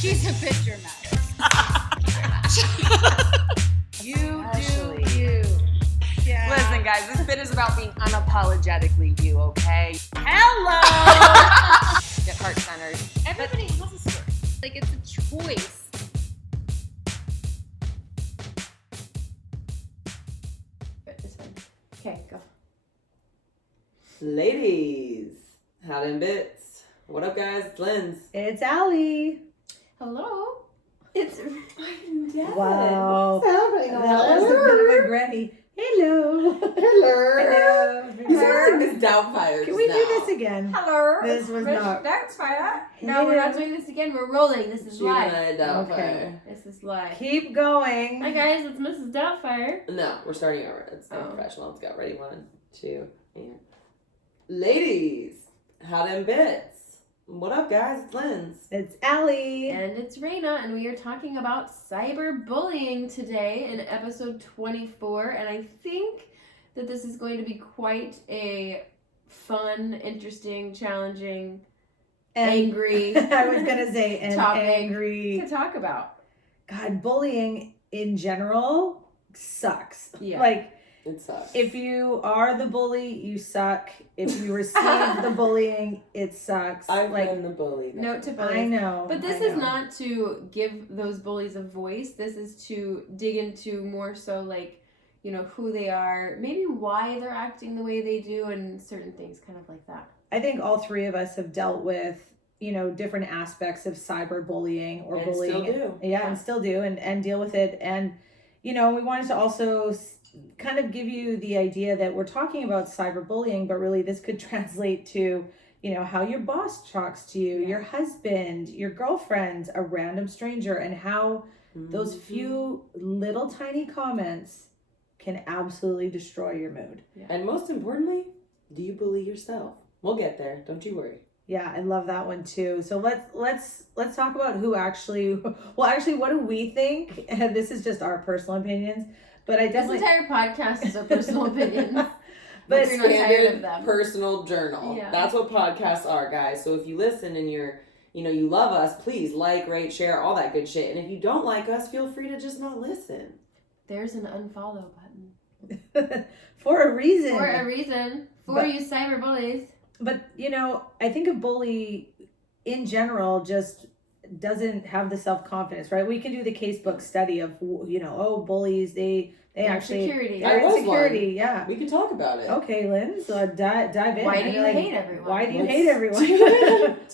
She's a picture mess. You Actually. do you. Yeah. Listen, guys, this bit is about being unapologetically you, okay? Hello! Get heart-centered. Everybody has a story. Like, it's a choice. Okay, go. Ladies, how them bits? What up, guys? It's Linz. It's Allie. Hello. It's Dad. wow. What's happening That over was a there? bit of a granny. Hello. Hello. Hello. You sound like Miss Doubtfire. Can we just do now. this again? Hello. This was not. That's fire. No, we're not doing this again. We're rolling. This is live. Gemini Doubtfire. Okay. This is live. Keep going. Hi guys, it's Mrs. Doubtfire. No, we're starting over. It's Oh. professional. Let's go. Ready? 1, 2, and. Ladies, how them bits? What up, guys? It's Linz. It's Allie. And it's Raina, and we are talking about cyberbullying today in episode 24. And I think that this is going to be quite a fun, interesting, challenging, angry I was gonna say and topic angry. to talk about. God, bullying in general sucks. Yeah. Like, It sucks. if you are the bully, you suck. If you receive the bullying, it sucks. I've like, been the bully. Note to I bullies. know. But this I is know. not to give those bullies a voice. This is to dig into more so like, you know, who they are, maybe why they're acting the way they do, and certain things kind of like that. I think all three of us have dealt with, you know, different aspects of cyberbullying or And bullying. still do. Yeah, and still do, and deal with it. And, you know, we wanted to also kind of give you the idea that we're talking about cyberbullying, but really this could translate to, you know, how your boss talks to you, your husband, your girlfriend, a random stranger, and how those few little tiny comments can absolutely destroy your mood. And most importantly, do you bully yourself? We'll get there. Don't you worry. Yeah, I love that one too. So let's talk about who actually. Well, actually, what do we think? And this is just our personal opinions, but I This definitely. entire podcast is our personal opinions. But We're not tired of Standard them. personal journal. Yeah. That's what podcasts are, guys. So if you listen and you're, you know, you love us, please like, rate, share, all that good shit. And if you don't like us, feel free to just not listen. There's an unfollow button. for a reason. For a reason. For But- you cyber bullies. But you know, I think a bully, in general, just doesn't have the self-confidence, right? We can do the casebook study of, you know, oh, bullies, they actually Insecurity. they're I was insecurity. one. Yeah. We can talk about it. Okay, Lynn. So dive in. Why I do mean, you like, hate everyone? Why do you Let's hate everyone? do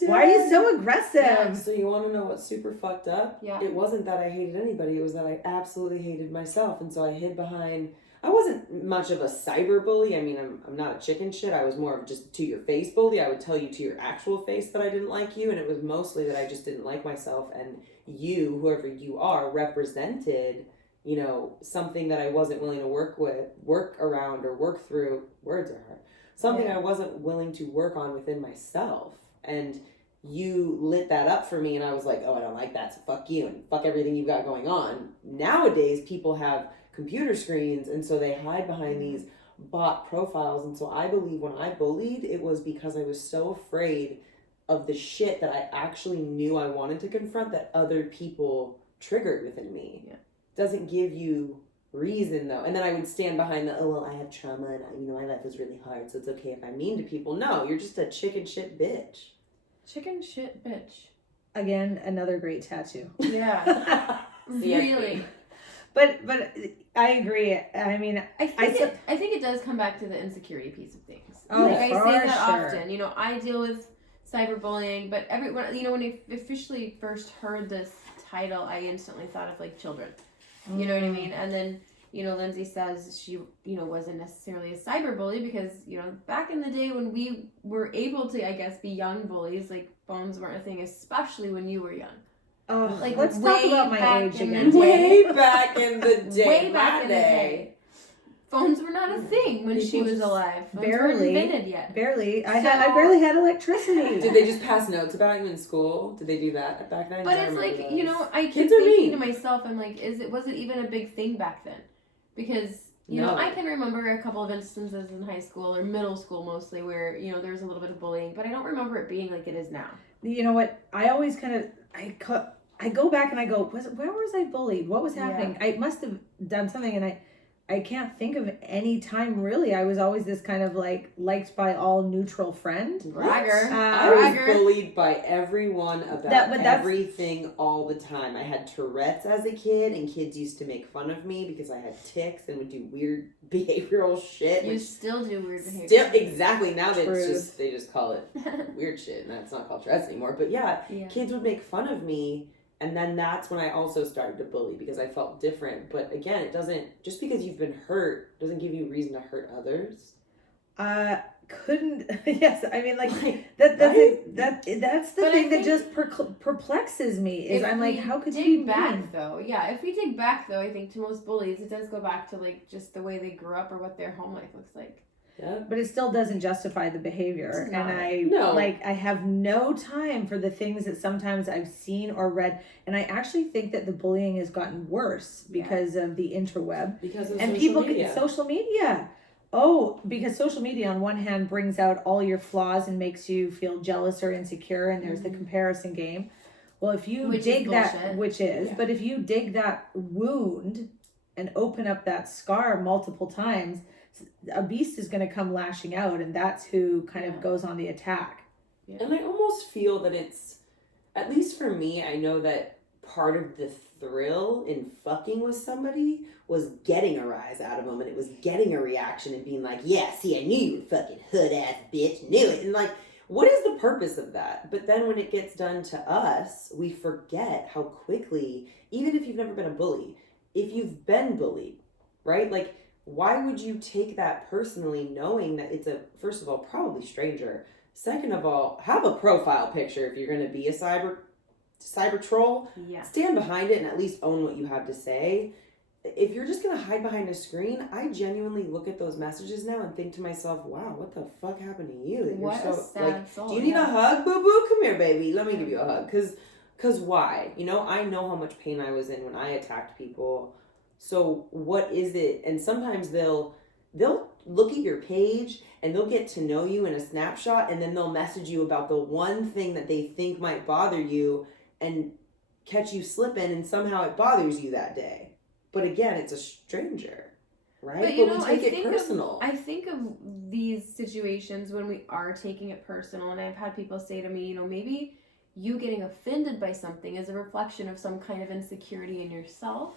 it. Why are you so aggressive? Yeah. So you want to know what's super fucked up? Yeah. It wasn't that I hated anybody. It was that I absolutely hated myself. And so I hid behind... I wasn't much of a cyber bully. I mean, I'm not a chicken shit. I was more of just to your face bully. I would tell you to your actual face that I didn't like you. And it was mostly that I just didn't like myself. And you, whoever you are, represented, you know, something that I wasn't willing to work around or work through. Words are hard. Something I wasn't willing to work on within myself. And you lit that up for me. And I was like, oh, I don't like that. So fuck you and fuck everything you've got going on. Nowadays, people have computer screens, and so they hide behind these bot profiles. And so I believe when I bullied, it was because I was so afraid of the shit that I actually knew I wanted to confront that other people triggered within me. Yeah. Doesn't give you reason though. And then I would stand behind the, oh well, I have trauma and you know my life is really hard, so it's okay if I'm mean to people. No, you're just a chicken shit bitch. Chicken shit bitch. Again, another great tattoo. Yeah. See, I Really. But I agree. I mean, I think it does come back to the insecurity piece of things. Oh, like I for say that sure. often. You know, I deal with cyberbullying, but everyone, you know, when I officially first heard this title, I instantly thought of like children. You know what I mean? And then, you know, Lindsay says she, you know, wasn't necessarily a cyberbully because, you know, back in the day when we were able to, I guess, be young bullies, like phones weren't a thing, especially when you were young. like let's talk way about my back age in the again. day. Way back in the day. Way back in the my day. Phones were not a thing when she People was just alive. Phones barely weren't invented yet. Barely. I So- barely had electricity. Did they just pass notes about you in school? Did they do that back then? But I it's remember like, those. you know, I keep Kids are thinking mean. to myself, I'm like, was it even a big thing back then? Because, you know, No. I can remember a couple of instances in high school or middle school mostly where, you know, there was a little bit of bullying, but I don't remember it being like it is now. You know what? I always kind of I I go back and I go, where was I bullied? What was happening? I must have done something, and I can't think of any time really. I was always this kind of like liked by all neutral friend. Bragger. I was bullied by everyone about everything all the time. I had Tourette's as a kid, and kids used to make fun of me because I had tics and would do weird behavioral shit. You still do weird behavior. Still, exactly. Now they just call it weird shit, and that's not called Tourette's anymore. But yeah, kids would make fun of me. And then that's when I also started to bully because I felt different. But again, it doesn't, just because you've been hurt doesn't give you reason to hurt others. Yes, I mean, like that's the thing that just perplexes me is I'm like, how could you back though? Yeah, if we dig back though, I think to most bullies, it does go back to like just the way they grew up or what their home life looks like. Yeah. But it still doesn't justify the behavior. And I have no time for the things that sometimes I've seen or read. And I actually think that the bullying has gotten worse because of the interweb. Because of social media. Oh, because social media on one hand brings out all your flaws and makes you feel jealous or insecure, and there's the comparison game. Well, if you dig that, but if you dig that wound and open up that scar multiple times, a beast is going to come lashing out, and that's who kind of goes on the attack. Yeah. And I almost feel that it's, at least for me, I know that part of the thrill in fucking with somebody was getting a rise out of them, and it was getting a reaction and being like, yeah, see, I knew you were fucking hood-ass bitch, knew it. And like, what is the purpose of that? But then when it gets done to us, we forget how quickly, even if you've never been a bully, if you've been bullied, right? Like, why would you take that personally knowing that it's first of all, probably stranger. Second of all, have a profile picture if you're going to be a cyber troll. Yeah. Stand behind it and at least own what you have to say. If you're just going to hide behind a screen, I genuinely look at those messages now and think to myself, wow, what the fuck happened to you? That what you're so, a sad soul. Do you need a hug, boo-boo? Come here, baby. Let me give you a hug. Because why? You know, I know how much pain I was in when I attacked people. So what is it? And sometimes they'll look at your page and they'll get to know you in a snapshot, and then they'll message you about the one thing that they think might bother you and catch you slipping, and somehow it bothers you that day. But again, it's a stranger, right? But we take it personal. I think of these situations when we are taking it personal, and I've had people say to me, you know, maybe you getting offended by something is a reflection of some kind of insecurity in yourself.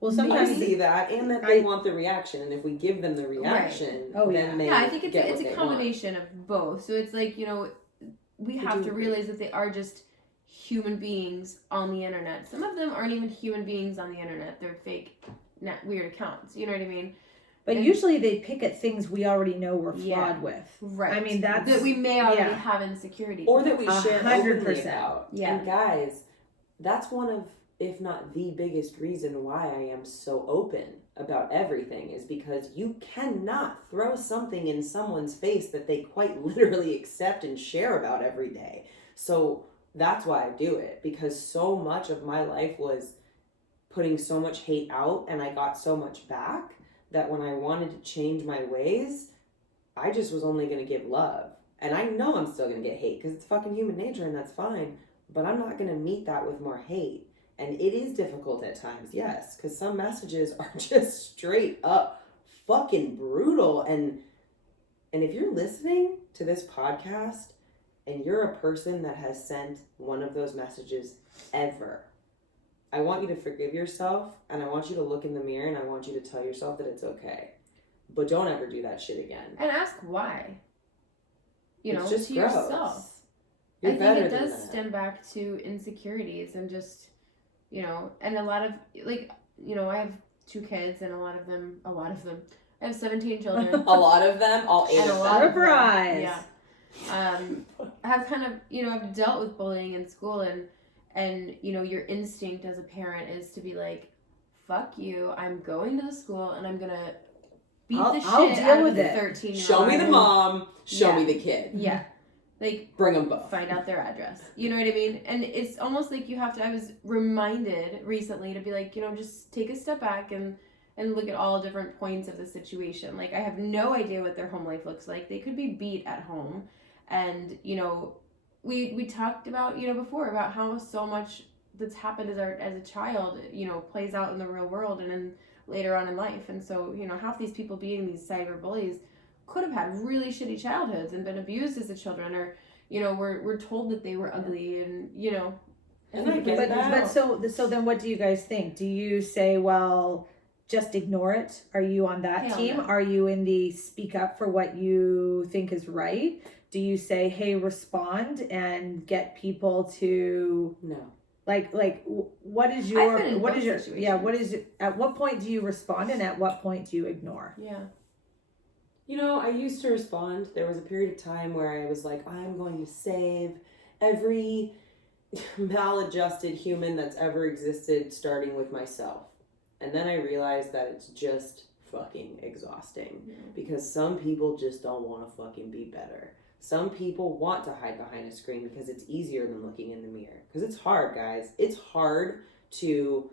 Well, sometimes I see that, and that they want the reaction, and if we give them the reaction, then they I think it's a combination of both. So it's like, you know, we have to realize that they are just human beings on the internet. Some of them aren't even human beings on the internet; they're fake, weird accounts. You know what I mean? But usually they pick at things we already know we're flawed with. Right. I mean, that we may already have insecurities, or that we share 100% about. Yeah. And guys, that's one of, if not the biggest reason why I am so open about everything, is because you cannot throw something in someone's face that they quite literally accept and share about every day. So that's why I do it, because so much of my life was putting so much hate out, and I got so much back that when I wanted to change my ways, I just was only going to give love. And I know I'm still going to get hate because it's fucking human nature, and that's fine. But I'm not going to meet that with more hate. And it is difficult at times, yes, because some messages are just straight up fucking brutal. And if you're listening to this podcast and you're a person that has sent one of those messages ever, I want you to forgive yourself, and I want you to look in the mirror, and I want you to tell yourself that it's okay. But don't ever do that shit again. And ask why. You know, just to gross. Yourself. You're I better think it than does that. stem back to insecurities and just, you know, and a lot of, like, you know, I have 2 kids, and a lot of them, I have 17 children. A lot of them, all 8 and of a lot them. of them, yeah. I have kind of, you know, I've dealt with bullying in school, and you know, your instinct as a parent is to be like, fuck you, I'm going to the school and I'm gonna beat the shit out of the 13-year-old. Show me the mom, show me the kid. Yeah. Like, bring them both. Find out their address. You know what I mean? And it's almost like you have to, I was reminded recently to be like, you know, just take a step back and look at all different points of the situation. Like, I have no idea what their home life looks like. They could be beat at home. And, you know, we talked about, you know, before about how so much that's happened as a child, plays out in the real world and then later on in life. And so, half these people being these cyber bullies could have had really shitty childhoods and been abused as a children, or we're told that they were ugly, and And I get that. But so then what do you guys think? Do you say, well, just ignore it? Are you on that Hell team? no. Are you in the speak up for what you think is right? Do you say, hey, respond and get people to No. like what is I've your been in what both is your situations. yeah what is it, at what point do you respond and at what point do you ignore? Yeah. I used to respond. There was a period of time where I was like, I'm going to save every maladjusted human that's ever existed, starting with myself. And then I realized that it's just fucking exhausting, because some people just don't want to fucking be better. Some people want to hide behind a screen because it's easier than looking in the mirror. Because it's hard, guys. It's hard to...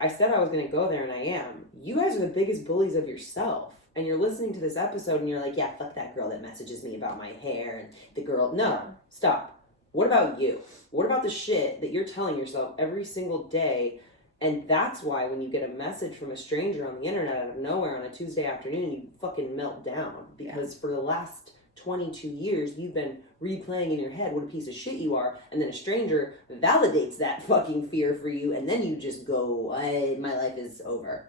I said I was going to go there, and I am. You guys are the biggest bullies of yourself. And you're listening to this episode, and you're like, yeah, fuck that girl that messages me about my hair, and the girl... No, stop. What about you? What about the shit that you're telling yourself every single day? And that's why when you get a message from a stranger on the internet out of nowhere on a Tuesday afternoon, you fucking melt down. Because for the last 22 years, you've been replaying in your head what a piece of shit you are, and then a stranger validates that fucking fear for you, and then you just go, my life is over.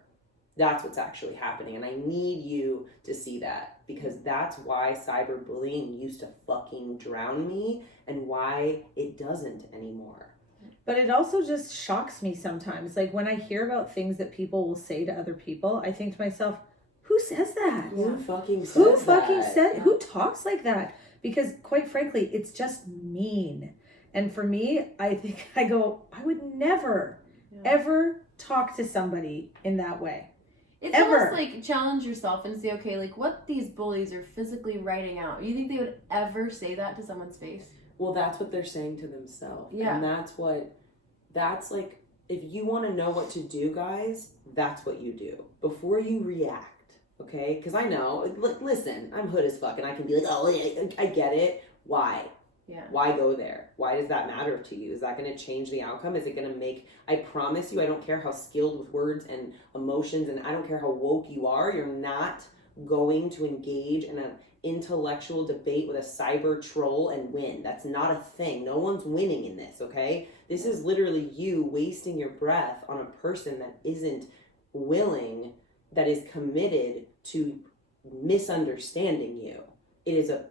That's what's actually happening, and I need you to see that, because that's why cyberbullying used to fucking drown me, and why it doesn't anymore. But it also just shocks me sometimes. Like when I hear about things that people will say to other people, I think to myself, who says that? Who fucking says Who fucking that? said? Who talks like that? Because quite frankly, it's just mean. And for me, I think I would never, ever talk to somebody in that way. It's Ever. almost like challenge yourself and say, okay, like what these bullies are physically writing out. You think they would ever say that to someone's face? Well, that's what they're saying to themselves. Yeah. And that's like, if you want to know what to do, guys, that's what you do. Before you react, okay? Because I know, listen, I'm hood as fuck, and I can be like, oh, I get it. Why? Yeah. Why go there? Why does that matter to you? Is that going to change the outcome? Is it going to make... I promise you, I don't care how skilled with words and emotions, and I don't care how woke you are, you're not going to engage in an intellectual debate with a cyber troll and win. That's not a thing. No one's winning in this, okay? This is literally you wasting your breath on a person that isn't willing, that is committed to misunderstanding you. It is a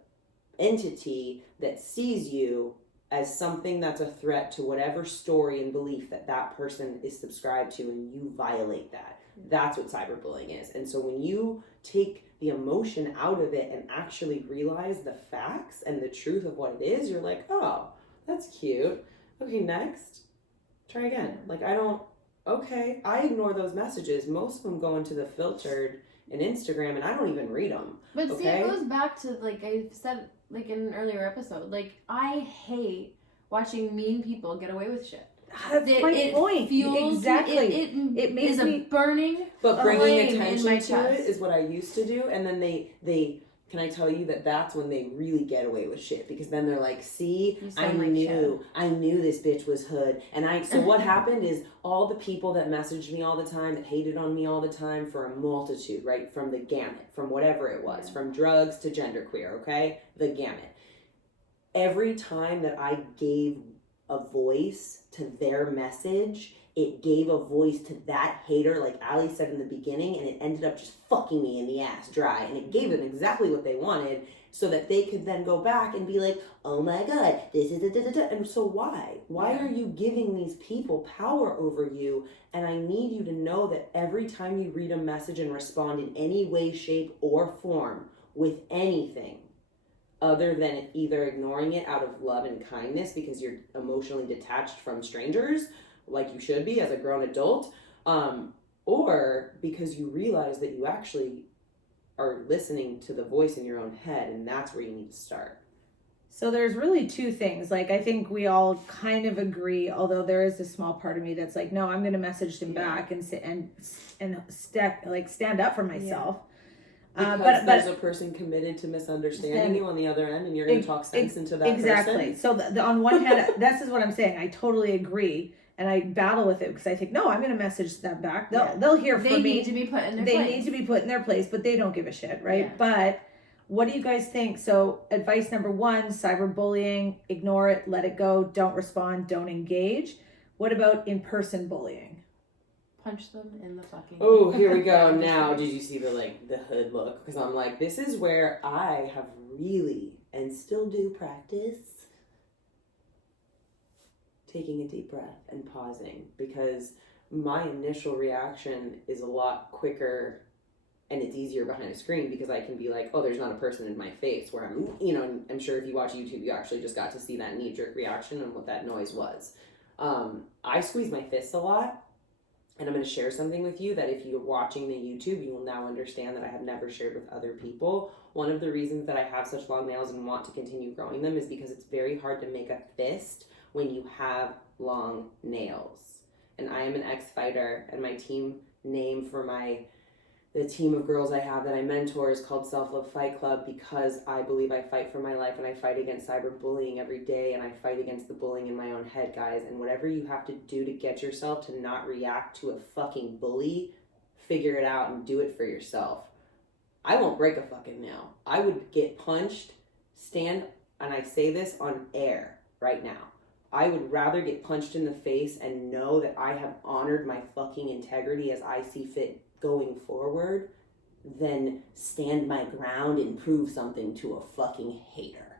entity that sees you as something that's a threat to whatever story and belief that person is subscribed to, and you violate that. That's what cyberbullying is. And so when you take the emotion out of it and actually realize the facts and the truth of what it is, you're like, oh, that's cute. Okay, next. Try again. I ignore those messages. Most of them go into the filtered in Instagram, and I don't even read them. But see, okay? it goes back to, like I said, like in an earlier episode, like I hate watching mean people get away with shit. That's my point. Exactly. It makes is a me... burning But flame bringing in my attention to chest. it is what I used to do, and then they can I tell you that's when they really get away with shit, because then they're like, see, You I sound like knew this bitch was hood. And so what happened is all the people that messaged me all the time, that hated on me all the time, for a multitude, right? From the gamut, from whatever it was, from drugs to genderqueer, okay? The gamut. Every time that I gave a voice to their message, it gave a voice to that hater, like Ali said in the beginning, and it ended up just fucking me in the ass dry. And it gave them exactly what they wanted, so that they could then go back and be like, oh my God, this is da-da-da-da. And so why? Why are you giving these people power over you? And I need you to know that every time you read a message and respond in any way, shape, or form with anything, other than either ignoring it out of love and kindness because you're emotionally detached from strangers, like you should be as a grown adult, or because you realize that you actually are listening to the voice in your own head, and that's where you need to start. So there's really two things. Like, I think we all kind of agree, although there is a small part of me that's like, no, I'm going to message them back and stand up for myself. Because there's a person committed to misunderstanding you on the other end, and you're going to talk sense into that exactly. person. So on one hand, this is what I'm saying. I totally agree, and I battle with it because I think, no, I'm going to message them back. They'll hear from me. They need to be put in their place. They need to be put in their place, but they don't give a shit, right? Yeah. But what do you guys think? So advice number 1, cyberbullying: ignore it, let it go, don't respond, don't engage. What about in-person bullying? Punch them in the fucking... Oh, here we go. Now, did you see the hood look? Because I'm like, this is where I have really, and still do practice, taking a deep breath and pausing. Because my initial reaction is a lot quicker and it's easier behind a screen because I can be like, oh, there's not a person in my face, where I'm sure if you watch YouTube, you actually just got to see that knee-jerk reaction and what that noise was. I squeeze my fists a lot. And I'm going to share something with you that if you're watching the YouTube, you will now understand that I have never shared with other people. One of the reasons that I have such long nails and want to continue growing them is because it's very hard to make a fist when you have long nails. And I am an ex-fighter, and my team name for the team of girls I have that I mentor is called Self-Love Fight Club, because I believe I fight for my life and I fight against cyberbullying every day, and I fight against the bullying in my own head, guys. And whatever you have to do to get yourself to not react to a fucking bully, figure it out and do it for yourself. I won't break a fucking nail. I would get punched, and I say this on air right now, I would rather get punched in the face and know that I have honored my fucking integrity as I see fit going forward than stand my ground and prove something to a fucking hater.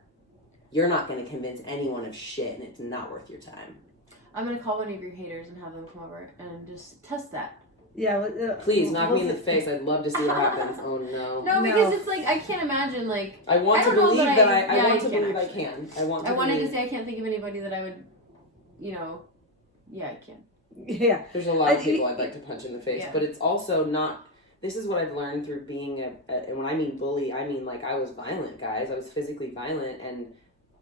You're not going to convince anyone of shit, and it's not worth your time. I'm going to call one of your haters and have them come over and just test that. Yeah. Please, knock me in the face. I'd love to see what happens. Oh, no. No, because it's like, I can't imagine, like... I want to believe I can. I wanted to say I can't think of anybody that I would, I can. Yeah. There's a lot of people I'd like to punch in the face, yeah. But it's also not... This is what I've learned through being and when I mean bully, I mean like I was violent, guys. I was physically violent, and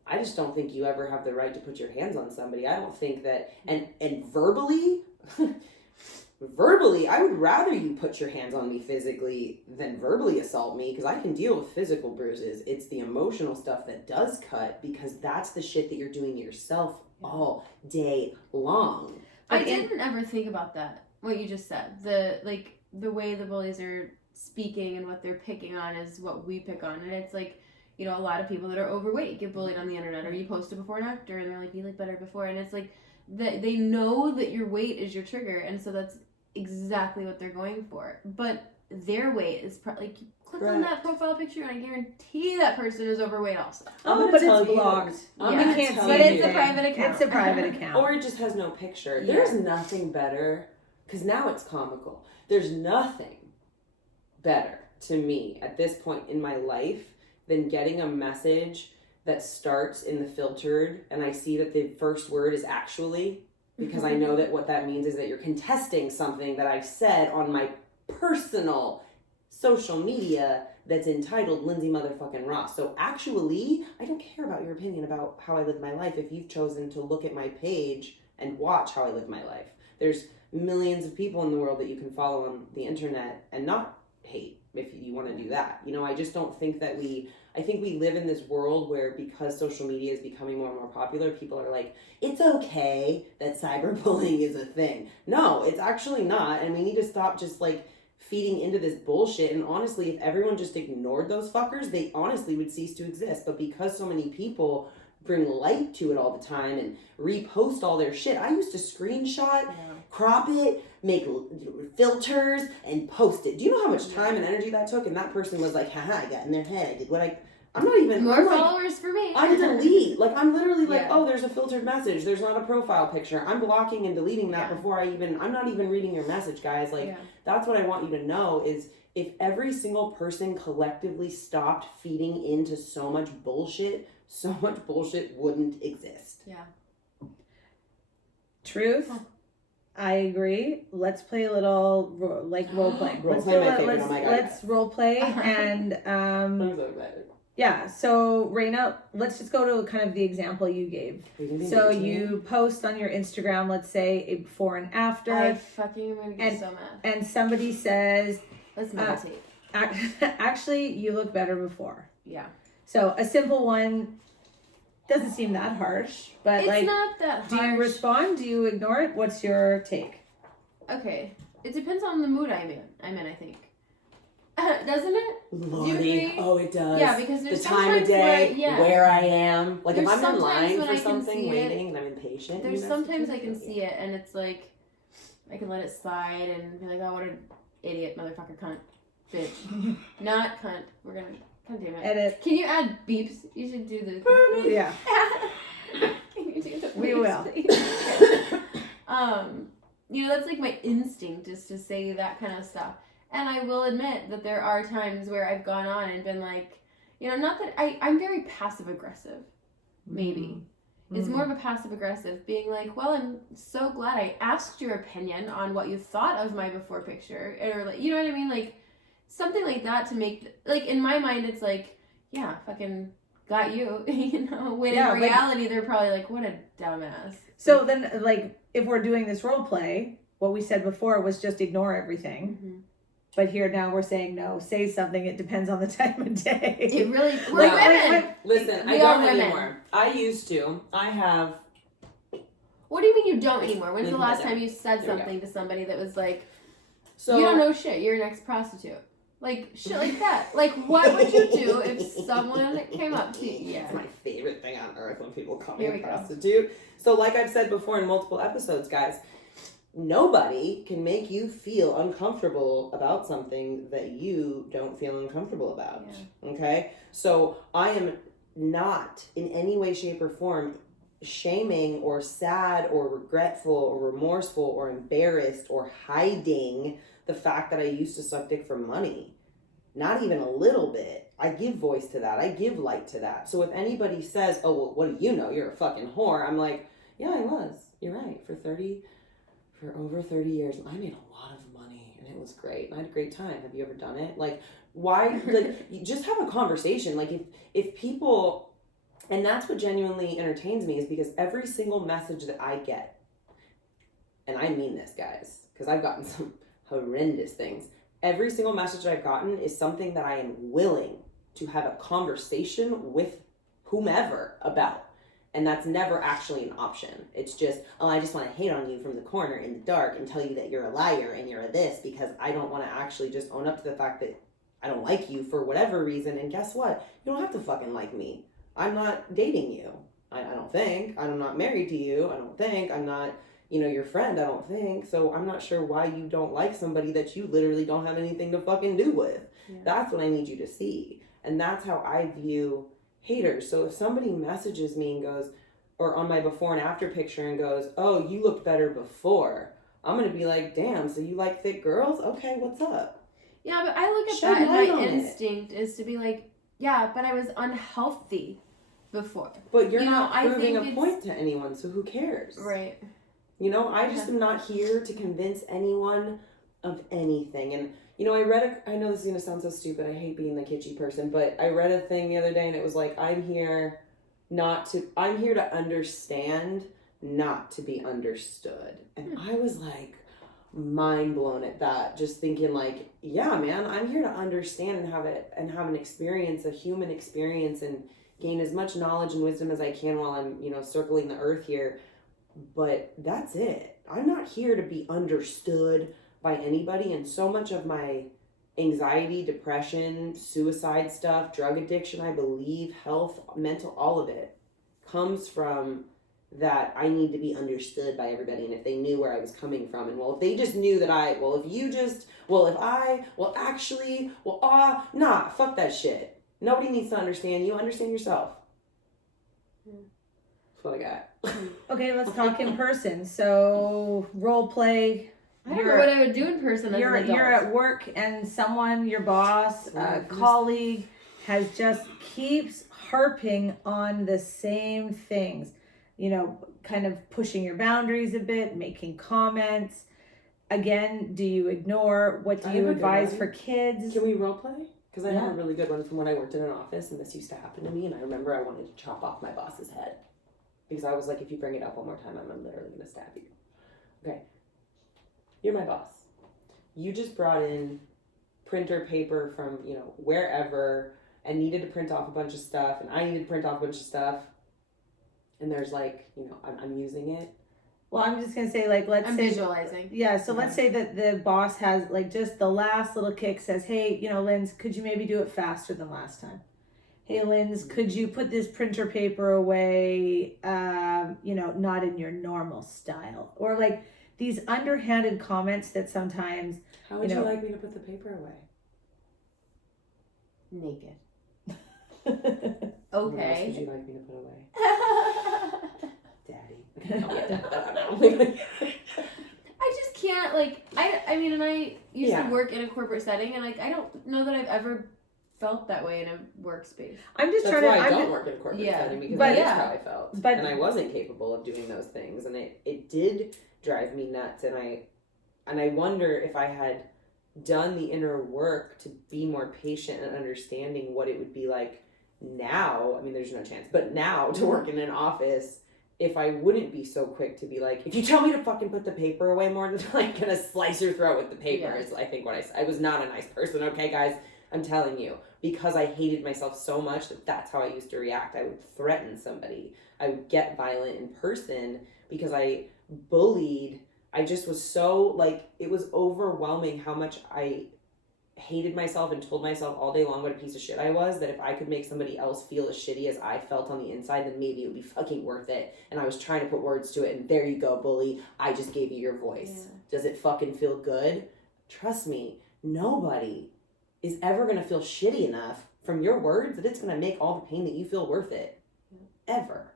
I just don't think you ever have the right to put your hands on somebody. I don't think that... And verbally... Verbally, I would rather you put your hands on me physically than verbally assault me, because I can deal with physical bruises. It's the emotional stuff that does cut, because that's the shit that you're doing to yourself all day long. I didn't ever think about that, what you just said. The way the bullies are speaking and what they're picking on is what we pick on. And it's like, a lot of people that are overweight get bullied on the internet, or you post a before and after and they're like, you look better before. And it's like, they know that your weight is your trigger, and so that's exactly what they're going for. But their weight is click on that profile picture and I guarantee that person is overweight also. But it's blocked. Yeah. Can't see but it's a private account. It's a private account. Or it just has no picture. Yeah. There's nothing better, because now it's comical. There's nothing better to me at this point in my life than getting a message that starts in the filtered and I see that the first word is actually, because I know that what that means is that you're contesting something that I've said on my personal social media that's entitled Lindsay motherfucking Ross. So actually, I don't care about your opinion about how I live my life if you've chosen to look at my page and watch how I live my life. There's millions of people in the world that you can follow on the internet and not hate if you want to do that. I just don't think that I think we live in this world where, because social media is becoming more and more popular, people are like, it's okay that cyberbullying is a thing. No, it's actually not. And we need to stop just feeding into this bullshit. And honestly, if everyone just ignored those fuckers, they honestly would cease to exist. But because so many people bring light to it all the time and repost all their shit, I used to screenshot, crop it, make filters, and post it. Do you know how much time and energy that took? And that person was like, haha, I got in their head. I did what I'm not even... More followers for me. I'm delete. I'm literally oh, there's a filtered message. There's not a profile picture. I'm blocking and deleting that before I'm not even reading your message, guys. That's what I want you to know is, if every single person collectively stopped feeding into so much bullshit wouldn't exist. Yeah. Truth. Huh. I agree. Let's play a little role play. Let's role play and I'm so excited. Yeah, so Raina, let's just go to kind of the example you gave. So you post on your Instagram, let's say a before and after. I fucking am gonna get so mad. And somebody says, let's meditate. Actually, you look better before. Yeah. So a simple one doesn't seem that harsh, but It's like, not that do you harsh. respond? Do you ignore it? What's your take? Okay. It depends on the mood I'm in, I think. Doesn't it? Lordy. agree? Oh, it does. Yeah, because the there's time of day, where, where I am. Like if There's I'm in sometimes line when for I can something, see it. waiting, and I'm impatient. There's you sometimes message I can me? see it and it's like I can let it slide and be like, oh, what an idiot, motherfucker, cunt, bitch. Not cunt. We're gonna, God damn it. Edit. Can you add beeps? You should do the Yeah. Can you do the beeps, We will. please? You know, that's like my instinct is to say that kind of stuff. And I will admit that there are times where I've gone on and been like, you know, not that I'm very passive aggressive, maybe. It's more of a passive aggressive, being like, well, I'm so glad I asked your opinion on what you thought of my before picture. Or, like, you know what I mean? Like, something like that to make, like, in my mind, it's like, yeah, fucking got you, you know? When Yeah, in reality, they're probably like, what a dumbass. So then, like, if we're doing this role play, what we said before was just ignore everything. Mm-hmm. But here now we're saying no, say something. It depends on the time of day. It really, we're No. women. Listen, We I are don't women. anymore. I used to. I have. What do you mean you don't anymore? When's the Leave last that time you said There we something to somebody that was like, So you don't know shit, you're an ex-prostitute? Like, shit like that. Like, what would you do if someone came up to you? It's my favorite thing on earth when people call me Here a we go. prostitute. So, like I've said before in multiple episodes, guys, nobody can make you feel uncomfortable about something that you don't feel uncomfortable about. Yeah. Okay? So, I am not in any way, shape, or form shaming or sad or regretful or remorseful or embarrassed or hiding the fact that I used to suck dick for money. Not even a little bit. I give voice to that. I give light to that. So if anybody says, oh, well, what do you know? You're a fucking whore. I'm like, yeah, I was. You're right. For over 30 years, I made a lot of money and it was great. And I had a great time. Have you ever done it? Like, why? Like, you just have a conversation. Like, if people, and that's what genuinely entertains me, is because every single message that I get, and I mean this, guys, because I've gotten some horrendous things. Every single message I've gotten is something that I am willing to have a conversation with whomever about. And that's never actually an option. It's just, oh, I just want to hate on you from the corner in the dark and tell you that you're a liar and you're a this, because I don't want to actually just own up to the fact that I don't like you for whatever reason. And guess what? You don't have to fucking like me. I'm not dating you. I don't think. I'm not married to you. I don't think. I'm not, your friend, I don't think. So I'm not sure why you don't like somebody that you literally don't have anything to fucking do with. Yeah. That's what I need you to see. And that's how I view haters. So if somebody messages me and goes, or on my before and after picture and goes, oh, you looked better before, I'm going to be like, damn, so you like thick girls? Okay, what's up? Yeah, but I look at Shed that and light my on it. instinct is to be like, yeah, but I was unhealthy before. But you're You know, not I proving think a it's- point to anyone, so who cares? Right. I just am not here to convince anyone of anything. And, I know this is going to sound so stupid. I hate being the kitschy person, but I read a thing the other day and it was like, I'm here to understand, not to be understood. And I was like, mind blown at that, just thinking like, yeah, man, I'm here to understand and have an experience, a human experience, and gain as much knowledge and wisdom as I can while I'm, circling the earth here. But that's it. I'm not here to be understood by anybody. And so much of my anxiety, depression, suicide stuff, drug addiction, I believe, health, mental, all of it comes from that I need to be understood by everybody. And if they knew where I was coming from, and if they just knew that nah, fuck that shit. Nobody needs to understand you. Understand yourself. That's what I got. Okay, let's talk in person. So role play. I don't know what I would do in person as an adult. You're at work and someone, your boss, a colleague, has just keeps harping on the same things. Kind of pushing your boundaries a bit, making comments. Again, do you ignore? What do you advise for kids? Can we role play? Because I have Yeah. a really good one from when I worked in an office, and this used to happen to me. And I remember I wanted to chop off my boss's head because I was like, if you bring it up one more time, I'm literally going to stab you. Okay. You're my boss. You just brought in printer paper from, you know, wherever and needed to print off a bunch of stuff, and I needed to print off a bunch of stuff, and there's like, you know, I'm using it. Well, I'm just gonna say, like, let's I'm say, visualizing. yeah. So let's say that the boss has like just the last little kick, says, "Hey, you know, Linz, could you maybe do it faster than last time? Hey, Linz, could you put this printer paper away? You know, not in your normal style, or like these underhanded comments that sometimes." How would You you know- like me to put the paper away? Naked. What else would Okay. you like me to put away? Daddy. I don't know. I just can't, like, I mean, and I used Yeah. to work in a corporate setting, and like, I don't know that I've ever felt that way in a workspace. I'm just That's trying why to. I I'm don't just, work in a corporate Yeah. setting, because But- that is yeah. how I felt. But- and I wasn't capable of doing those things, and it did drive me nuts, and I wonder if I had done the inner work to be more patient and understanding what it would be like now. I mean, there's no chance, but now to work in an office, if I wouldn't be so quick to be like, if you tell me to fucking put the paper away more than I'm gonna slice your throat with the paper, Yeah. is I think what I said. I was not a nice person, okay, guys? I'm telling you. Because I hated myself so much that's how I used to react. I would threaten somebody. I would get violent in person because I bullied. I just was so, like, it was overwhelming how much I hated myself and told myself all day long what a piece of shit I was, that if I could make somebody else feel as shitty as I felt on the inside, then maybe it would be fucking worth it. And I was trying to put words to it, and there you go, bully. I just gave you your voice. Does it fucking feel good? Trust me, nobody is ever going to feel shitty enough from your words that it's going to make all the pain that you feel worth it. Ever.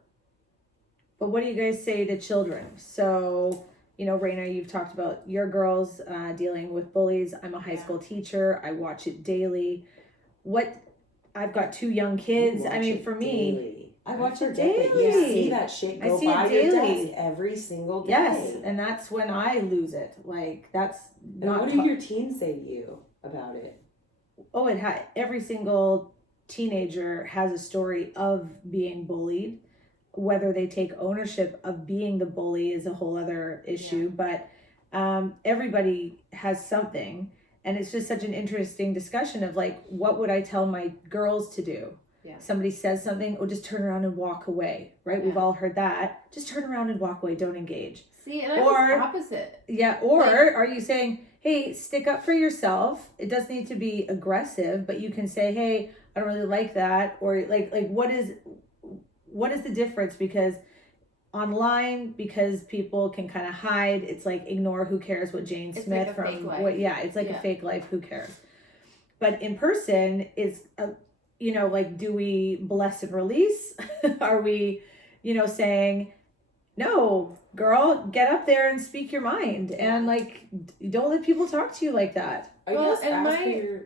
But what do you guys say to children? So, you know, Raina, you've talked about your girls dealing with bullies. I'm a high school teacher. I watch it daily. I've got 2 young kids. You I watch mean, it for me, daily. I watch it forget that You daily. see that shit I go see it by your daily. desk every single day. yes, and that's when I lose it. Like, that's And not. what do your teens say to you about it? Every single teenager has a story of being bullied. Whether they take ownership of being the bully is a whole other issue, but everybody has something, and it's just such an interesting discussion of like, what would I tell my girls to do? Yeah. Somebody says something, just turn around and walk away, right? We've Yeah. all heard that. Just turn around and walk away, don't engage. See, and I Or- was opposite. Yeah, or Like- are you saying, hey, stick up for yourself? It doesn't need to be aggressive, but you can say, hey, I don't really like that, or like what is the difference? Because online, because people can kind of hide, it's like ignore, who cares what Jane It's Smith like a fake from life. what? Yeah, it's like a Yeah. fake life. Who cares? But in person, it's you know, like, do we bless and release? Are we, you know, saying, no, girl, get up there and speak your mind, and like, don't let people talk to you like that. I Well, guess and ask my- your...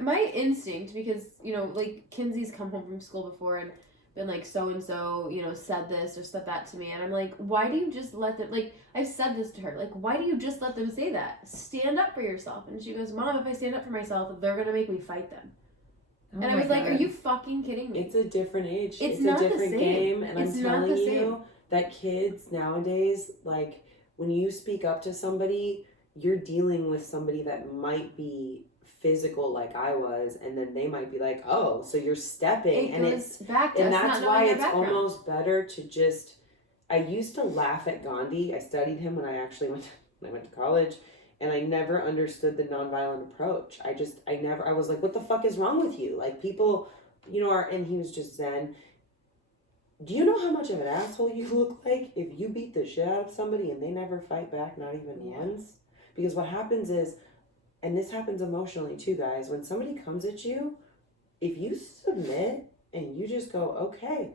My instinct, because, you know, like, Kinsey's come home from school before and been like, so-and-so, you know, said this or said that to me. And I'm like, why do you just let them, like, I've said this to her, like, why do you just let them say that? Stand up for yourself. And she goes, Mom, if I stand up for myself, they're going to make me fight them. Oh and I my was like, God. are you fucking kidding me? It's a different age. It's It's not a the different same. game. And It's I'm not telling the you same. that kids nowadays, like, when you speak up to somebody, you're dealing with somebody that might be physical like I was, and then they might be like, oh, so you're stepping. It And goes back to and us that's not why knowing it's their background. almost better to just... I used to laugh at Gandhi. I studied him when I actually went to college, and I never understood the nonviolent approach. I was like, what the fuck is wrong with you? Like, people, you know, and he was just Zen. Do you know how much of an asshole you look like if you beat the shit out of somebody and they never fight back, not even once? Because what happens is, and this happens emotionally too, guys, when somebody comes at you, if you submit and you just go, okay,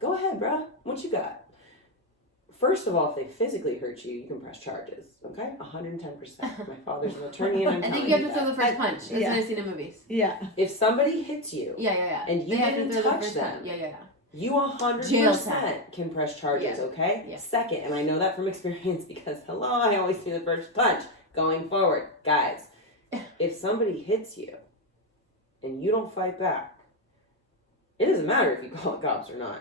go ahead, bruh, what you got? First of all, if they physically hurt you, you can press charges, okay? 110%. My father's an attorney, and I'm I telling think you have to that. throw the first punch. That's yeah. what I've seen in movies. Yeah. If somebody hits you, Yeah. And you They have didn't to throw the touch first them. punch. Yeah. you Jail 100% time. can press charges, Yeah. okay? Yeah. Second, and I know that from experience because, hello, I always do the first punch. Going forward, guys, if somebody hits you and you don't fight back, it doesn't matter if you call the cops or not.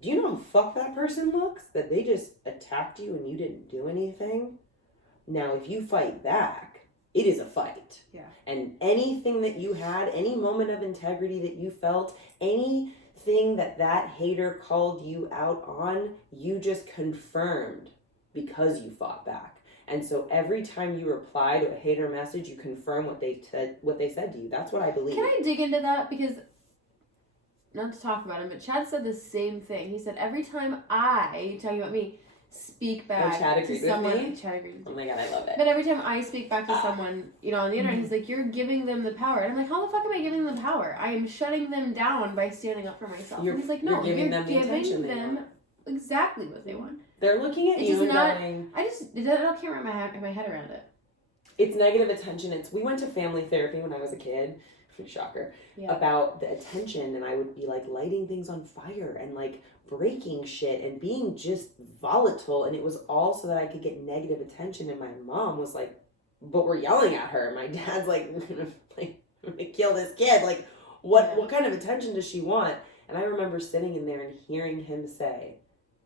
Do you know how fucked that person looks? That they just attacked you and you didn't do anything? Now, if you fight back, it is a fight. Yeah. And anything that you had, any moment of integrity that you felt, anything that hater called you out on, you just confirmed because you fought back. And so every time you reply to a hater message, you confirm what they said to you. That's what I believe. Can I dig into that? Because, not to talk about him, but Chad said the same thing. He said, every time talking about me, speak back Chad to agreed with someone. me? Chad agreed with me. Oh my God, I love it. But every time I speak back to someone, you know, on the internet, Mhm. he's like, you're giving them the power. And I'm like, how the fuck am I giving them the power? I am shutting them down by standing up for myself. And he's like, no, you're giving them the attention they them want. exactly what they want. They're looking at It's you just and not- going, I can't wrap my head around it. it's negative attention. We went to family therapy when I was a kid. Shocker. Yeah. About the attention, and I would be like lighting things on fire and like breaking shit and being just volatile, and it was all so that I could get negative attention. And my mom was like, but we're yelling at her. My dad's like, kill this kid. Like, what kind of attention does she want? And I remember sitting in there and hearing him say,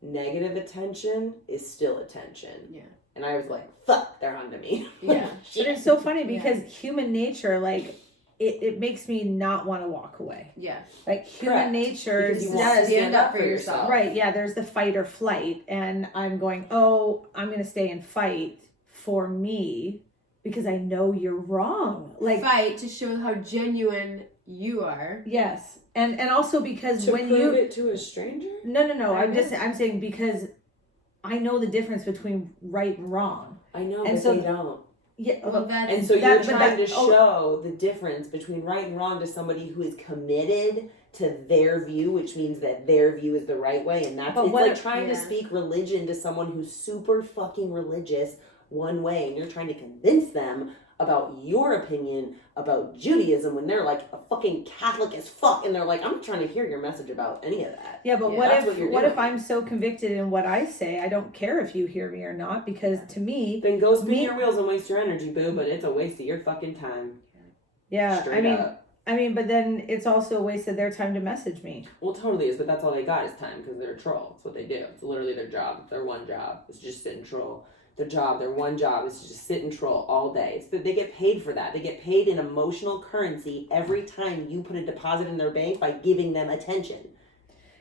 negative attention is still attention. Yeah. And I was like, fuck, they're onto me. Yeah. But it's so funny because human nature, like, it makes me not want to walk away. Yeah. Like, human Correct. nature Because you does. want to stand up for yourself. Right, yeah, there's the fight or flight, and I'm going, oh, I'm going to stay and fight for me because I know you're wrong. Like, Fight to show how genuine you are. yes. And also because To when prove you it to a stranger? No, I'm saying because I know the difference between right and wrong. I know, And but so- they don't. Yeah, Well, that's And so you're That- but trying that- to oh. show the difference between right and wrong to somebody who is committed to their view, which means that their view is the right way. And that's But it's what like if- trying to yeah. speak religion to someone who's super fucking religious one way, and you're trying to convince them about your opinion about Judaism when they're like a fucking Catholic as fuck, and they're like, I'm trying to hear your message about any of that. Yeah, but Yeah, what that's if what you're what doing. if I'm so convicted in what I say, I don't care if you hear me or not, because to me, Then go spin Me- your wheels and waste your energy, boo, but it's a waste of your fucking time. yeah, Straight up. I mean, but then it's also a waste of their time to message me. Well, it totally is, but that's all they got is time because they're a troll. It's what they do. It's literally their job. It's their one job. It's just sit and troll. Their one job is to just sit and troll all day. It's that they get paid for that. They get paid in emotional currency every time you put a deposit in their bank by giving them attention.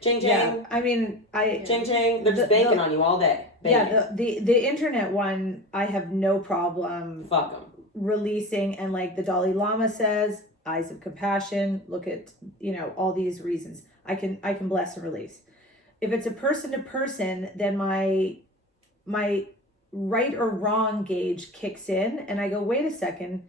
Ching ching. Yeah, I mean, Ching ching. They're just The- banking the- on you all day. Banking. yeah, the internet one, I have no problem Fuck them. releasing, and like the Dalai Lama says, eyes of compassion, look at, all these reasons. I can bless and release. If it's a person to person, then my right or wrong gauge kicks in, and I go, wait a second,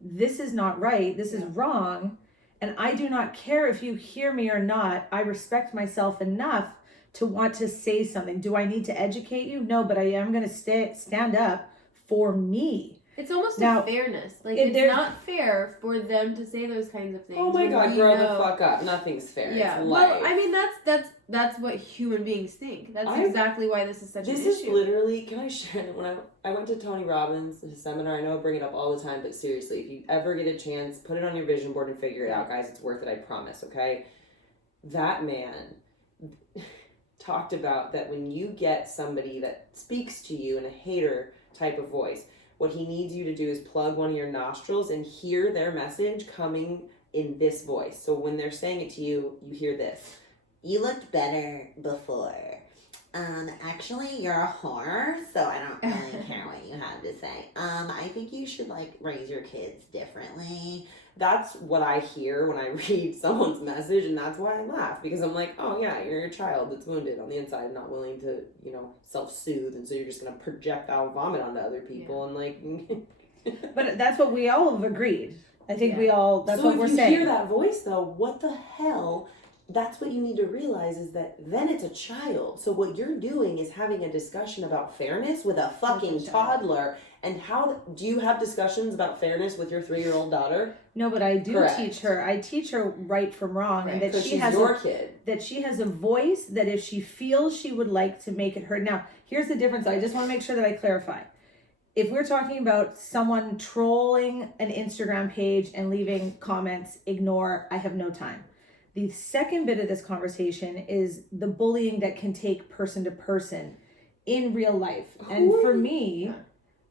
this is not right, this is wrong, and I do not care if you hear me or not. I respect myself enough to want to say something. Do I need to educate you? No, but I am going to stand up for me. It's almost Now, a fairness. Like, if it's there's- not fair for them to say those kinds of things. Oh my when god, we grow know- the fuck up. Nothing's fair. Yeah. It's Well, life. I mean, that's what human beings think. That's I- exactly why this is such This an is issue. literally, can I share, when I went to Tony Robbins' his seminar, I know I bring it up all the time, but seriously, if you ever get a chance, put it on your vision board and figure it out, guys. It's worth it, I promise, okay? That man talked about that when you get somebody that speaks to you in a hater type of voice, what he needs you to do is plug one of your nostrils and hear their message coming in this voice. So when they're saying it to you, you hear this. You looked better before. Actually, you're a whore, so I don't really care what you have to say. I think you should, raise your kids differently. That's what I hear when I read someone's message, and that's why I laugh, because I'm like, oh yeah, you're a child that's wounded on the inside, not willing to, self-soothe, and so you're just gonna projectile vomit onto other people, and But that's what we all have agreed. I think Yeah. we all, that's so what we're if you saying. hear that voice, though, what the hell? That's what you need to realize is that then it's a child. So what you're doing is having a discussion about fairness with a fucking With a child. toddler. And how do you have discussions about fairness with your 3-year-old daughter? No, but I do Correct. teach her. I teach her right from wrong, and that Because she she's has your kid. that she has a voice that if she feels she would like to make it heard. Now, here's the difference. I just want to make sure that I clarify. If we're talking about someone trolling an Instagram page and leaving comments, ignore. I have no time. The second bit of this conversation is the bullying that can take person to person in real life. And Who for are you- me,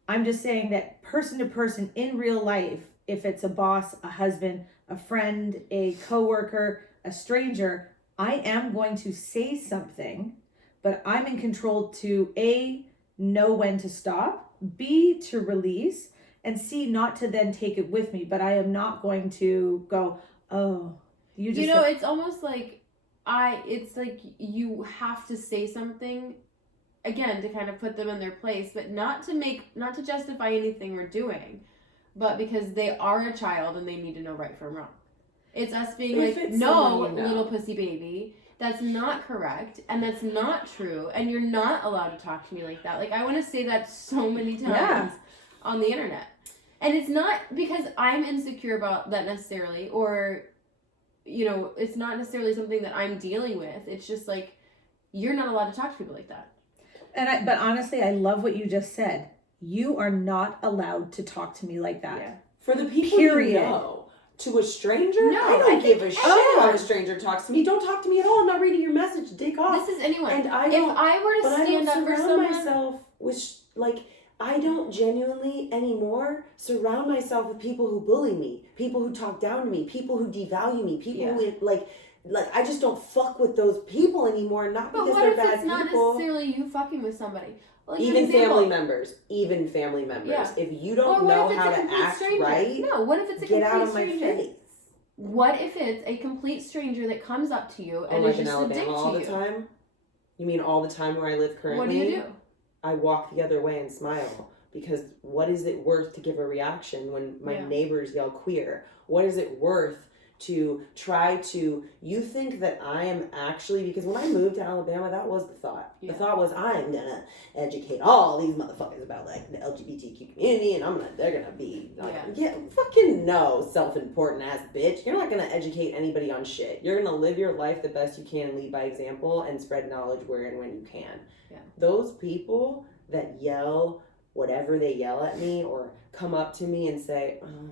I'm just saying that person to person in real life, if it's a boss, a husband, a friend, a coworker, a stranger, I am going to say something, but I'm in control to A, know when to stop, B, to release, and C, not to then take it with me. But I am not going to go, oh, you just... You know, it's almost like it's like you have to say something, again, to kind of put them in their place, but not to justify anything we're doing, but because they are a child and they need to know right from wrong. It's us being If like, it's no, someone you know. little pussy baby, that's not correct, and that's not true, and you're not allowed to talk to me like that. Like, I want to say that so many times on the internet. And it's not because I'm insecure about that necessarily, or, you know, it's not necessarily something that I'm dealing with. It's just like, you're not allowed to talk to people like that. But honestly, I love what you just said. You are not allowed to talk to me like that. Yeah. For the people Period. you know. To a stranger? No, I don't give a shit Oh. how a stranger talks to me. Don't talk to me at all. I'm not reading your message. Dick off. This is anyone. And I If don't, I were but to I stand don't up for surround someone, myself with, like, I don't genuinely anymore surround myself with people who bully me, people who talk down to me, people who devalue me, people who, like, I just don't fuck with those people anymore, not but because what they're if bad it's not people. necessarily you fucking with somebody? Like, an Even example. family members. Yeah. If you Or don't what know if it's how a to complete act stranger? right, No, what if it's a get complete out of my stranger? face. What if it's a complete stranger that comes up to you and like is in just a dick Alabama to all the you? time? You mean all the time where I live currently? What do you do? I walk the other way and smile, because what is it worth to give a reaction when my neighbors yell queer? What is it worth to try to, you think that I am actually, because when I moved to Alabama, that was the thought. The thought was, I'm gonna educate all these motherfuckers about, like, the LGBTQ community, and they're gonna be like, fucking no, self-important ass bitch. You're not gonna educate anybody on shit. You're gonna live your life the best you can and lead by example and spread knowledge where and when you can. Yeah. Those people that yell whatever they yell at me or come up to me and say, oh,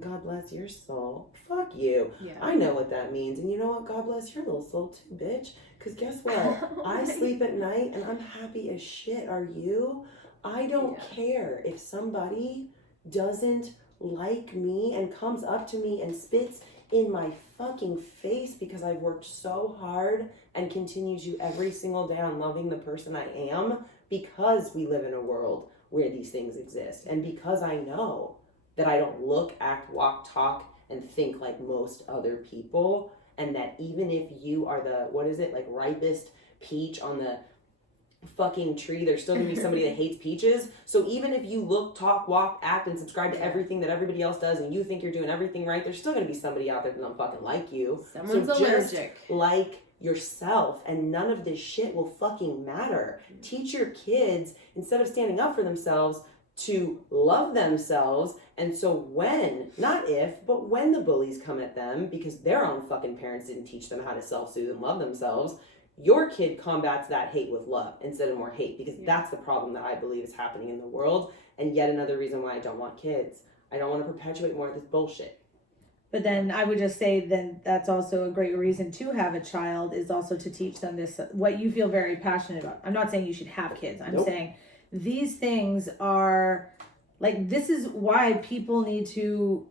God bless your soul. Fuck you. Yeah. I know what that means. And you know what? God bless your little soul too, bitch. Because guess what? I sleep at night and I'm happy as shit. Are you? I don't care if somebody doesn't like me and comes up to me and spits in my fucking face because I've worked so hard and continue to every single day on loving the person I am, because we live in a world where these things exist. And because I know that I don't look, act, walk, talk, and think like most other people, and that even if you are the, ripest peach on the fucking tree, there's still gonna be somebody that hates peaches. So even if you look, talk, walk, act, and subscribe to everything that everybody else does, and you think you're doing everything right, there's still gonna be somebody out there that don't fucking like you. Someone's allergic. Like yourself, and none of this shit will fucking matter. Teach your kids, instead of standing up for themselves, to love themselves. And so when, not if, but when the bullies come at them because their own fucking parents didn't teach them how to self-soothe and love themselves, your kid combats that hate with love instead of more hate, because that's the problem that I believe is happening in the world. And yet another reason why I don't want kids. I don't want to perpetuate more of this bullshit. But then I would just say then that's also a great reason to have a child, is also to teach them this, what you feel very passionate about. I'm not saying you should have kids. I'm saying these things are, like, this is why people need to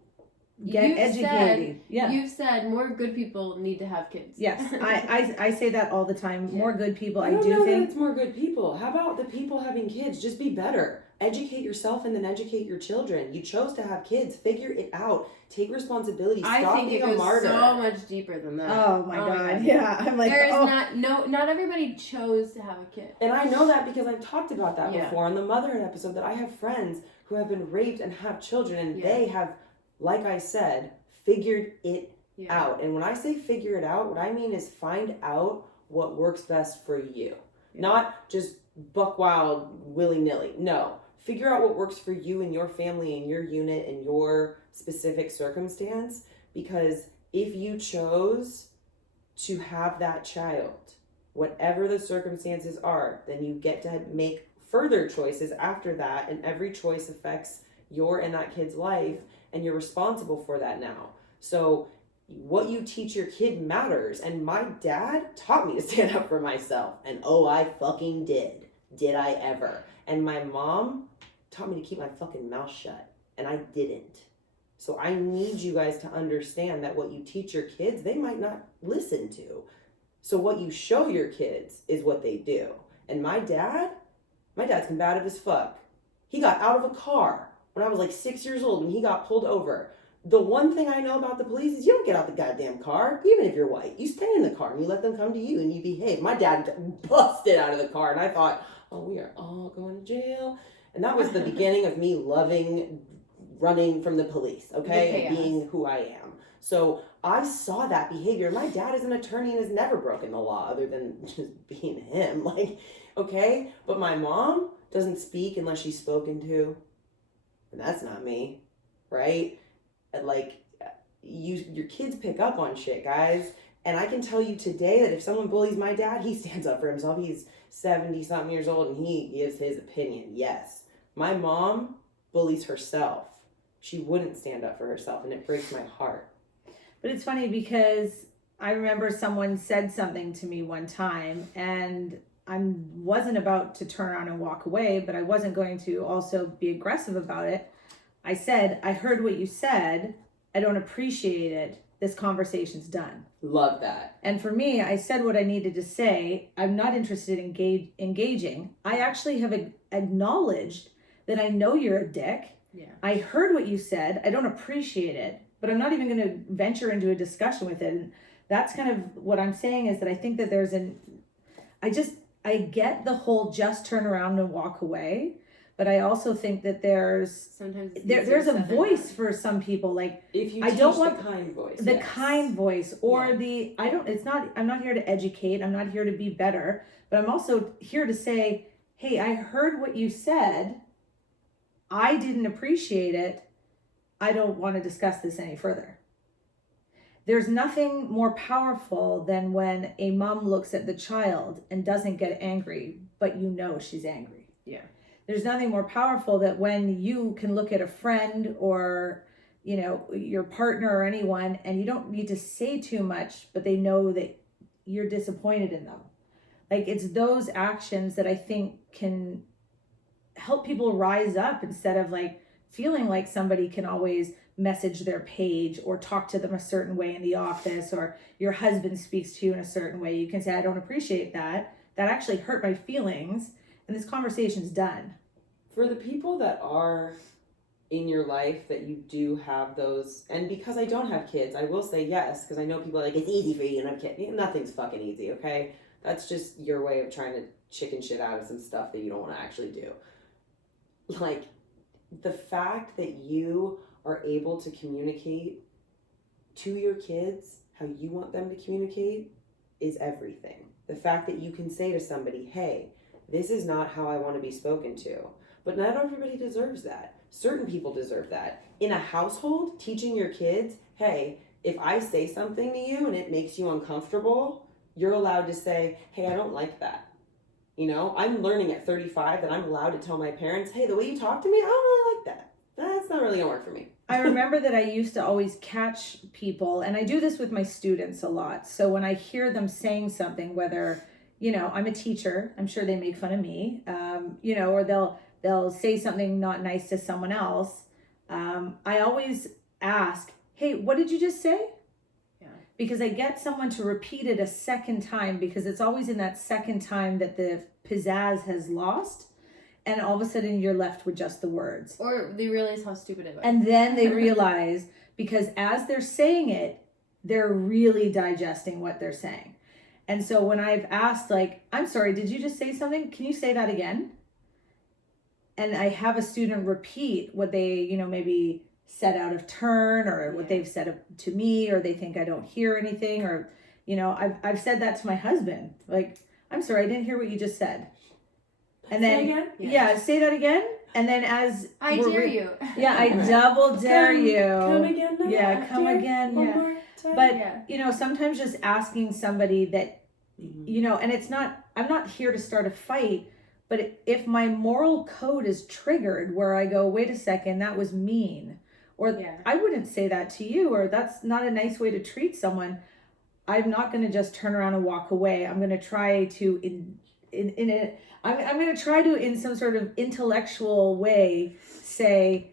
get educated. You've said more good people need to have kids. Yes, I say that all the time. More good people. I don't know think that it's more good people. How about the people having kids? Just be better. Educate yourself and then educate your children. You chose to have kids. Figure it out. Take responsibility. Stop being a martyr. So much deeper than that. Oh my God. Yeah, I'm like, there is not everybody chose to have a kid. And I know that because I've talked about that before on the motherhood episode, that I have friends who have been raped and have children, and they have, like I said, figured it out. And when I say figure it out, what I mean is find out what works best for you. Not just buck wild willy-nilly. No. Figure out what works for you and your family and your unit and your specific circumstance. Because if you chose to have that child, whatever the circumstances are, then you get to make further choices after that. And every choice affects your and that kid's life, and you're responsible for that now. So what you teach your kid matters. And my dad taught me to stand up for myself. And I fucking did. Did I ever? And my mom taught me to keep my fucking mouth shut, and I didn't. So I need you guys to understand that what you teach your kids, they might not listen to. So what you show your kids is what they do. And my dad's combative as fuck. He got out of a car when I was like 6 years old and he got pulled over. The one thing I know about the police is you don't get out the goddamn car, even if you're white. You stay in the car and you let them come to you and you behave. My dad busted out of the car and I thought, oh, we are all going to jail. And that was the beginning of me loving running from the police, okay? And being who I am. So I saw that behavior. My dad is an attorney and has never broken the law other than just being him. Like, okay? But my mom doesn't speak unless she's spoken to. And that's not me, right? Like, your kids pick up on shit, guys. And I can tell you today that if someone bullies my dad, he stands up for himself. He's 70-something years old and he gives his opinion. Yes. My mom bullies herself. She wouldn't stand up for herself, and it breaks my heart. But it's funny because I remember someone said something to me one time, and I wasn't about to turn around and walk away, but I wasn't going to also be aggressive about it. I said, I heard what you said. I don't appreciate it. This conversation's done. Love that. And for me, I said what I needed to say. I'm not interested in engaging. I actually have acknowledged that I know you're a dick. Yeah. I heard what you said. I don't appreciate it, but I'm not even going to venture into a discussion with it. And that's kind of what I'm saying is that I think that I get the whole just turn around and walk away, but I also think that there's a voice for some people. Like, if you I don't want the kind voice, the kind voice or I'm not here to educate. I'm not here to be better, but I'm also here to say, hey, I heard what you said. I didn't appreciate it. I don't want to discuss this any further. There's nothing more powerful than when a mom looks at the child and doesn't get angry, but you know she's angry. Yeah. There's nothing more powerful that when you can look at a friend or, your partner or anyone, and you don't need to say too much, but they know that you're disappointed in them. Like, it's those actions that I think can help people rise up instead of like feeling like somebody can always message their page or talk to them a certain way in the office, or your husband speaks to you in a certain way. You can say, I don't appreciate that. That actually hurt my feelings, and this conversation's done. For the people that are in your life that you do have those, and because I don't have kids, I will say yes, because I know people are like, it's easy for you to have kids. Nothing's fucking easy, okay? That's just your way of trying to chicken shit out of some stuff that you don't want to actually do. Like, the fact that you are able to communicate to your kids how you want them to communicate is everything. The fact that you can say to somebody, hey, this is not how I want to be spoken to. But not everybody deserves that. Certain people deserve that. In a household, teaching your kids, hey, if I say something to you and it makes you uncomfortable, you're allowed to say, hey, I don't like that. I'm learning at 35 that I'm allowed to tell my parents, hey, the way you talk to me, I don't really like that. That's not really gonna work for me. I remember that I used to always catch people, and I do this with my students a lot. So when I hear them saying something, whether, I'm a teacher, I'm sure they make fun of me, or they'll say something not nice to someone else. I always ask, hey, what did you just say? Because I get someone to repeat it a second time, because it's always in that second time that the pizzazz has lost, and all of a sudden you're left with just the words. Or they realize how stupid it was. And then they realize, because as they're saying it, they're really digesting what they're saying. And so when I've asked, like, I'm sorry, did you just say something? Can you say that again? And I have a student repeat what they, maybe said out of turn, or what they've said to me, or they think I don't hear anything, or, I've said that to my husband. Like, I'm sorry, I didn't hear what you just said. And then, say again? Yeah, say that again. And then as I dare you. Yeah, I double dare you. Come again. Yeah, come again. One Yeah. more time. But, sometimes just asking somebody that, and it's not, I'm not here to start a fight, but if my moral code is triggered where I go, wait a second, that was mean, or I wouldn't say that to you, or that's not a nice way to treat someone, I'm not going to just turn around and walk away. I'm going to try to in a, I'm going to try to, in some sort of intellectual way, say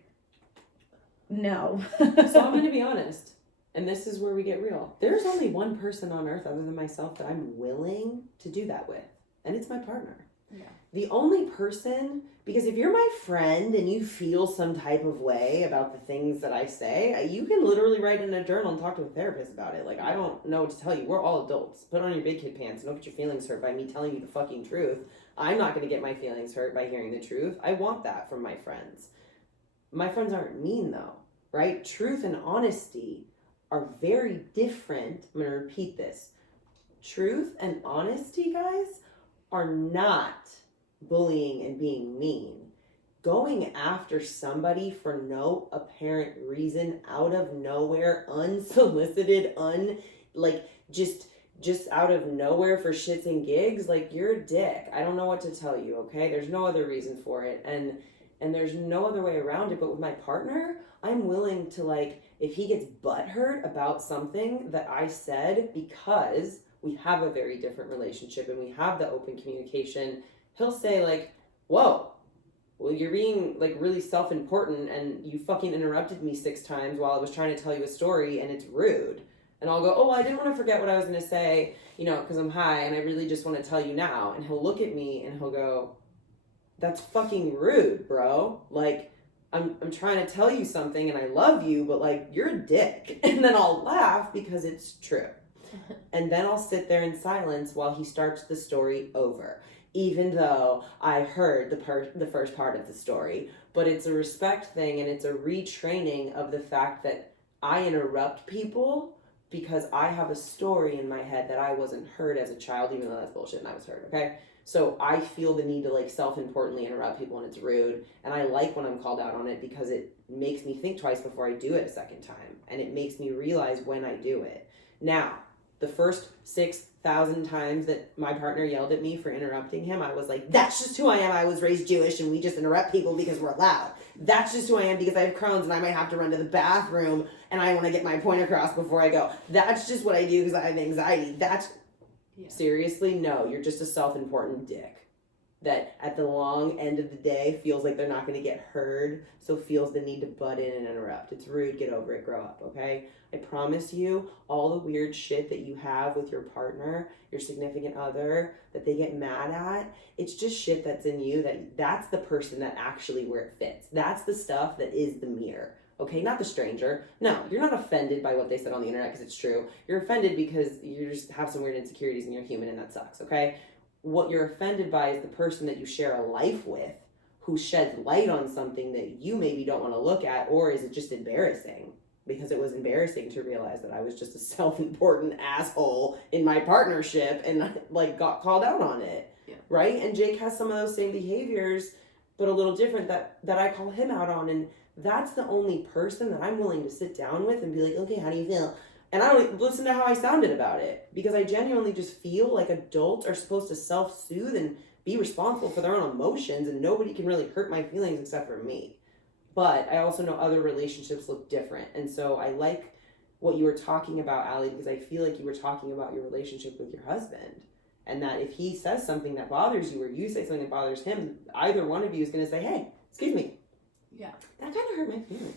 no. So I'm going to be honest, and this is where we get real. There's only one person on earth other than myself that I'm willing to do that with, and it's my partner. Yeah. The only person, because if you're my friend and you feel some type of way about the things that I say, you can literally write in a journal and talk to a therapist about it. Like, I don't know what to tell you. We're all adults. Put on your big kid pants and don't get your feelings hurt by me telling you the fucking truth. I'm not going to get my feelings hurt by hearing the truth. I want that from my friends. My friends aren't mean, though, right? Truth and honesty are very different. I'm going to repeat this. Truth and honesty, guys, are not bullying and being mean. Going after somebody for no apparent reason, out of nowhere, unsolicited, just out of nowhere for shits and gigs, like, you're a dick. I don't know what to tell you, okay? There's no other reason for it, and there's no other way around it. But with my partner, I'm willing to, like, if he gets butthurt about something that I said, because we have a very different relationship and we have the open communication, he'll say, like, whoa, well, you're being, like, really self-important and you fucking interrupted me 6 times while I was trying to tell you a story and it's rude. And I'll go, oh, well, I didn't want to forget what I was going to say, you know, because I'm high and I really just want to tell you now. And he'll look at me and he'll go, that's fucking rude, bro. Like, I'm trying to tell you something and I love you, but, like, you're a dick. And then I'll laugh because it's true. And then I'll sit there in silence while he starts the story over, even though I heard the first part of the story. But it's a respect thing, and it's a retraining of the fact that I interrupt people because I have a story in my head that I wasn't heard as a child, even though that's bullshit and I was heard, okay? So I feel the need to, like, self-importantly interrupt people when it's rude, and I like when I'm called out on it because it makes me think twice before I do it a second time, and it makes me realize when I do it. Now, the first 6,000 times that my partner yelled at me for interrupting him, I was like, that's just who I am. I was raised Jewish and we just interrupt people because we're loud. That's just who I am because I have Crohn's and I might have to run to the bathroom and I want to get my point across before I go. That's just what I do because I have anxiety. Seriously, no, you're just a self-important dick that at the long end of the day feels like they're not going to get heard, so feels the need to butt in and interrupt. It's rude. Get over it. Grow up, okay? I promise you, all the weird shit that you have with your partner, your significant other, that they get mad at, it's just shit that's in you, that's the person that actually where it fits. That's the stuff that is the mirror, okay? Not the stranger. No, you're not offended by what they said on the internet because it's true. You're offended because you just have some weird insecurities and you're human and that sucks, okay? What you're offended by is the person that you share a life with who sheds light on something that you maybe don't want to look at, or is it just embarrassing? Because it was embarrassing to realize that I was just a self-important asshole in my partnership and, like, got called out on it, right? And Jake has some of those same behaviors, but a little different that I call him out on, and that's the only person that I'm willing to sit down with and be like, okay, how do you feel? And I don't listen to how I sounded about it, because I genuinely just feel like adults are supposed to self-soothe and be responsible for their own emotions, and nobody can really hurt my feelings except for me. But I also know other relationships look different. And so I like what you were talking about, Allie, because I feel like you were talking about your relationship with your husband. And that if he says something that bothers you or you say something that bothers him, either one of you is going to say, hey, excuse me. Yeah. That kind of hurt my feelings.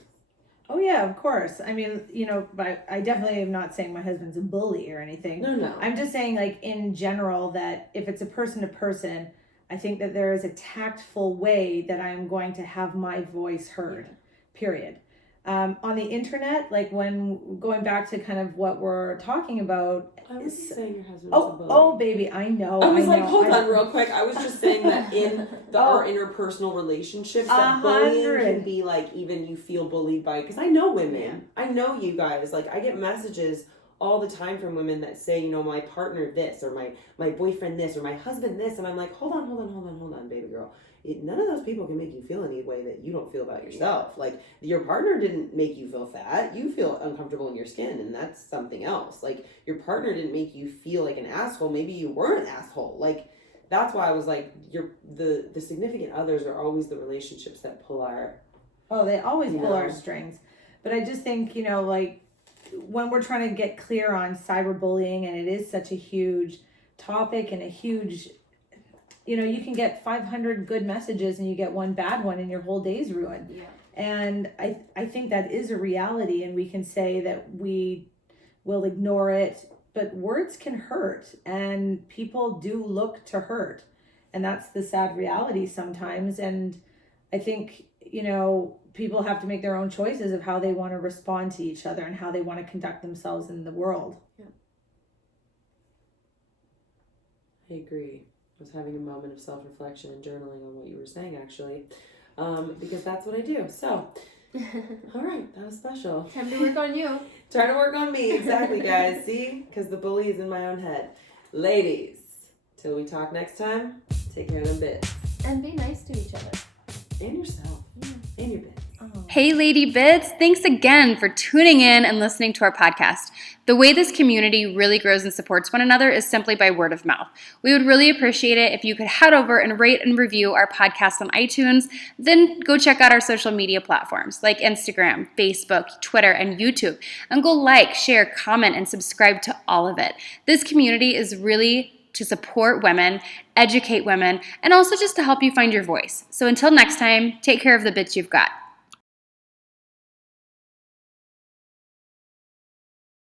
Oh, yeah, of course. I mean, you know, but I definitely am not saying my husband's a bully or anything. No. I'm just saying, like, in general, that if it's a person to person, I think that there is a tactful way that I'm going to have my voice heard, period. On the internet, like, when going back to kind of what we're talking about. I wasn't saying your husband was a bully. Oh, baby, I know. I was like, hold on real quick. I was just saying that in our interpersonal relationships, that bullying can be like, even you feel bullied by, because I know women. Yeah. I know you guys. Like, I get messages all the time from women that say, you know, my partner this, or my boyfriend this, or my husband this, and I'm like, hold on, baby girl. None of those people can make you feel any way that you don't feel about yourself. Like, your partner didn't make you feel fat. You feel uncomfortable in your skin, and that's something else. Like, your partner didn't make you feel like an asshole. Maybe you were an asshole. Like, that's why I was like, the significant others are always the relationships that pull our... Oh, they always pull our strings. But I just think, you know, like, when we're trying to get clear on cyberbullying, and it is such a huge topic and a huge, you know, you can get 500 good messages and you get one bad one and your whole day's ruined. Yeah. And I think that is a reality, and we can say that we will ignore it, but words can hurt, and people do look to hurt. And that's the sad reality sometimes. And I think, you know, people have to make their own choices of how they want to respond to each other and how they want to conduct themselves in the world. Yeah. I agree. I was having a moment of self-reflection and journaling on what you were saying, actually, because that's what I do. So, all right, that was special. Time to work on you. Trying to work on me, exactly, guys. See? Because the bully is in my own head. Ladies, till we talk next time, take care of them bits. And be nice to each other. And yourself. And your bits. Hey, Lady Bits. Thanks again for tuning in and listening to our podcast. The way this community really grows and supports one another is simply by word of mouth. We would really appreciate it if you could head over and rate and review our podcast on iTunes. Then go check out our social media platforms like Instagram, Facebook, Twitter, and YouTube. And go like, share, comment, and subscribe to all of it. This community is really to support women, educate women, and also just to help you find your voice. So until next time, take care of the bits you've got.